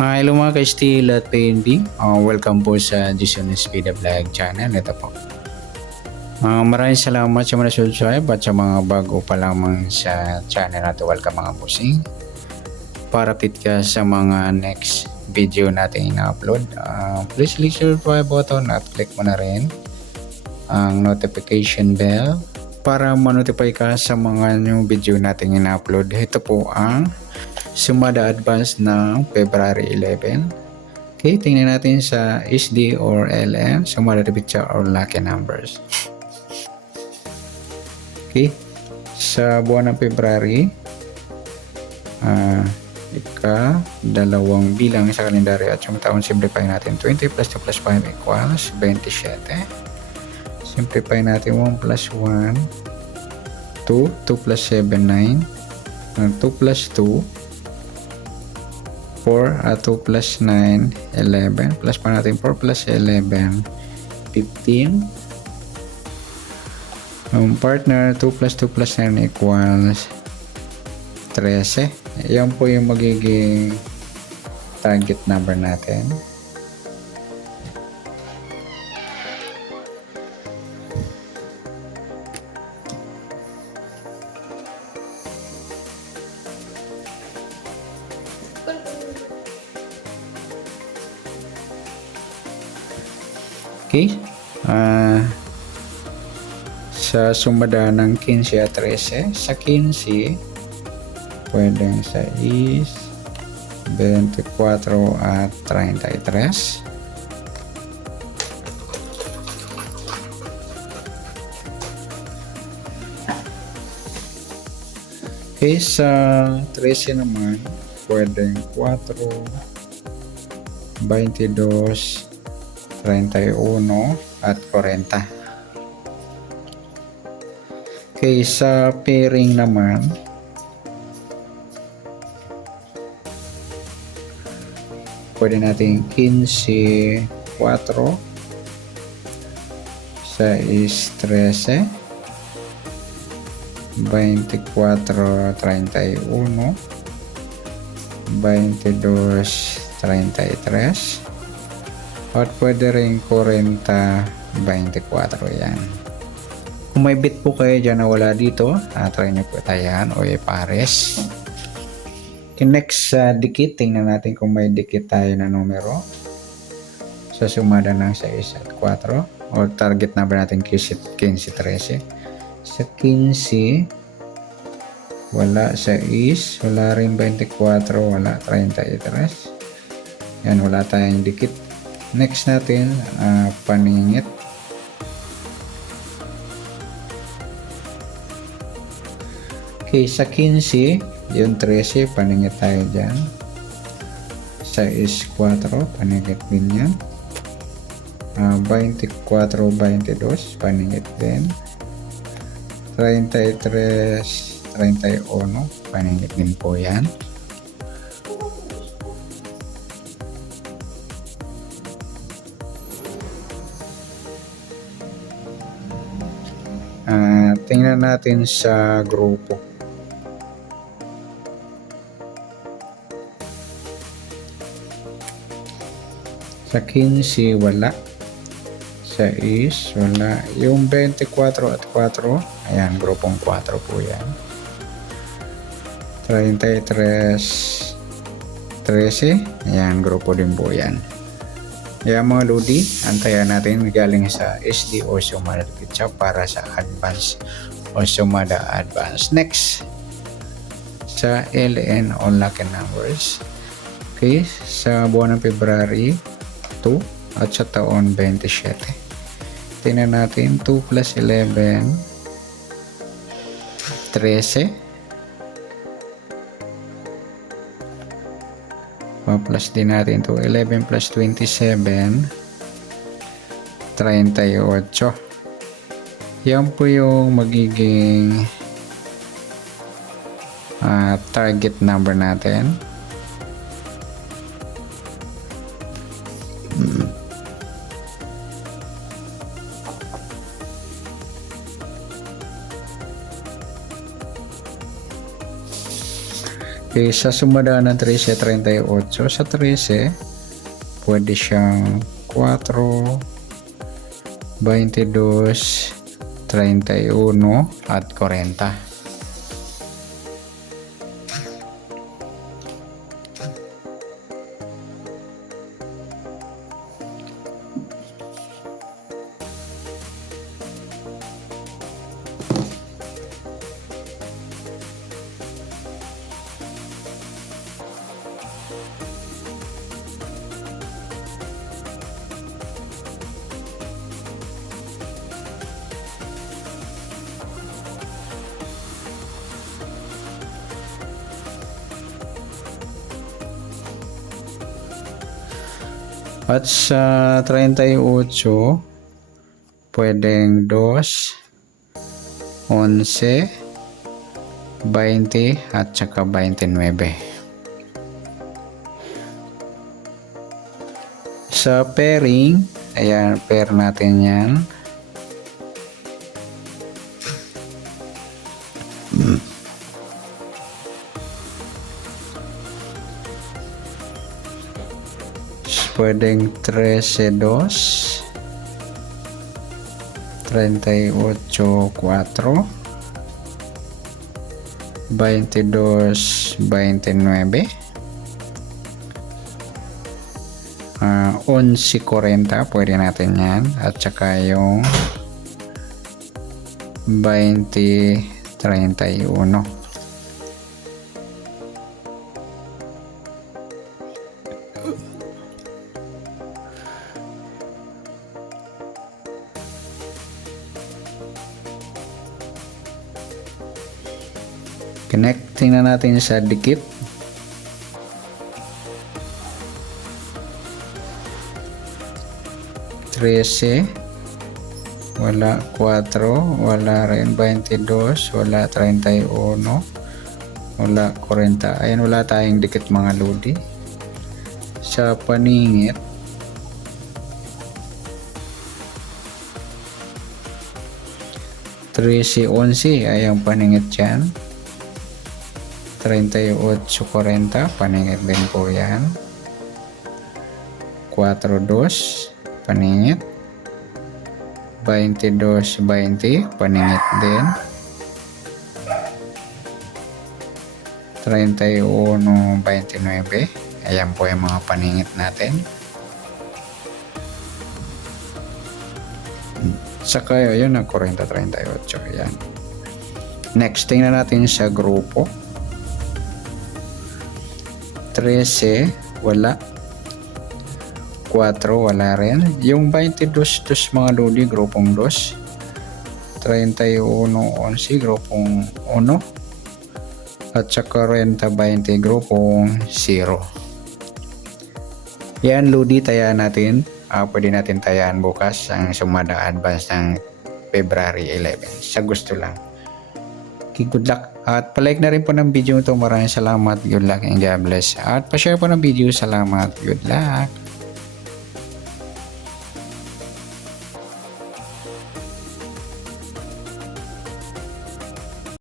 Hello mga ka-Steel at PNB. Welcome po sa Jason Speed Vlog channel. Ito po. Maraming salamat sa mga subscribe at sa mga bago pa lamang sa channel natin. Welcome mga bossing. Para fit ka sa mga next video natin na-upload, please click subscribe button at click mo na rin ang notification bell para ma-notify ka sa mga new video natin na-upload. Ito po ang Sumada Advance ng February 11. Okay, tingnan natin sa SD or LM, Sumada Picture or Lucky Numbers. Okay, sa buwan ng February, dalawang bilang sa kalendaryo at yung taon, simplify natin. 20 plus 2 plus 5 equals 27. Simplify natin 1 plus 1, 2, 2 plus 7, 9, 2 plus 2, 4 at 2 plus 9, 11. Plus pa natin 4 plus 11, 15. Ang partner, 2 plus 2 plus 9 equals 13. Yan po yung magiging target number natin. Okay, sa sumada ng 15 at 13, sa 15 pwedeng sa 6, 24 at 33. Okay, sa 13 naman pwedeng 4, 22, 31 at 40. Okay, sa pairing naman pwede natin 15, 4, 6, 13, 24, 31, 22, 33, at pwede rin 40, 24 yan. Kung may bit po kayo dyan na wala dito, try nyo po tayan o pares. Okay, next sa dikit, tingnan natin kung may dikit tayo na numero sa sumada ng 6 at 4 o target number natin 15, 13. Sa 15 wala 6, wala rin 24, wala 33. Yan, wala tayong dikit. Next natin, paningit. Okay, sa 15, yung 13, paningit tayo dyan. Sa 4, paningit din yan. 24, 22, paningit din. 33, 31, paningit din po yan. Tingnan natin sa grupo. Sa 15 wala. Sa 6 wala. Yung 24 at 4, ayan, grupong 4 po yan. 33, 13, ayan, grupo din po yan. Kaya mga Lodi, antayan natin galing sa SD o Sumada Picture para sa Advance o Sumada Advance. Next, sa LN o Lucky Numbers. Okay, sa buwan ng February 2 at sa taon 27. Tingnan natin 2 plus 11, 13. Plus din natin to 11 plus 27, 38. Yan po yung magiging target number natin. Okay, sa sumada ng 13, 38. Sa 13, pwede siyang 4, 22, 31 at 40. At sa 38, pwedeng 2, 11, 20 at saka 29. Sa pairing, ayan, pair natin yan. Pwedeng 13, 2, 38, 4, 22, 29, 11, 40, pwede natin yan. At saka yung 20, 31. Connecting na natin sa dikit. Trese, wala 4, wala rin 22, wala 31, wala 40. Ayan, wala tayong dikit mga lodi. Sa paningit, Trese, 11, ayang paningit yan. 38, 40, paningit din po yan. 4, 2, paningit. 22, 20, paningit din. 31, 29, ayan po yung mga paningit natin. Saka yun ang 40, 38, ayan. Next, tingnan natin sa grupo. 13, wala. 4, wala rin. Yung 22, mga lodi, grupong 2. 31, 11, grupong 1. At saka 40, 20, grupong 0. Yan, lodi, tayaan natin. Pwede natin tayaan bukas ang sumada advance ng February 11. Sa gusto lang. Okay, good luck. At palike na rin po ng video ito. Maraming salamat. Good luck and God bless. At pa-share po ng video. Salamat. Good luck.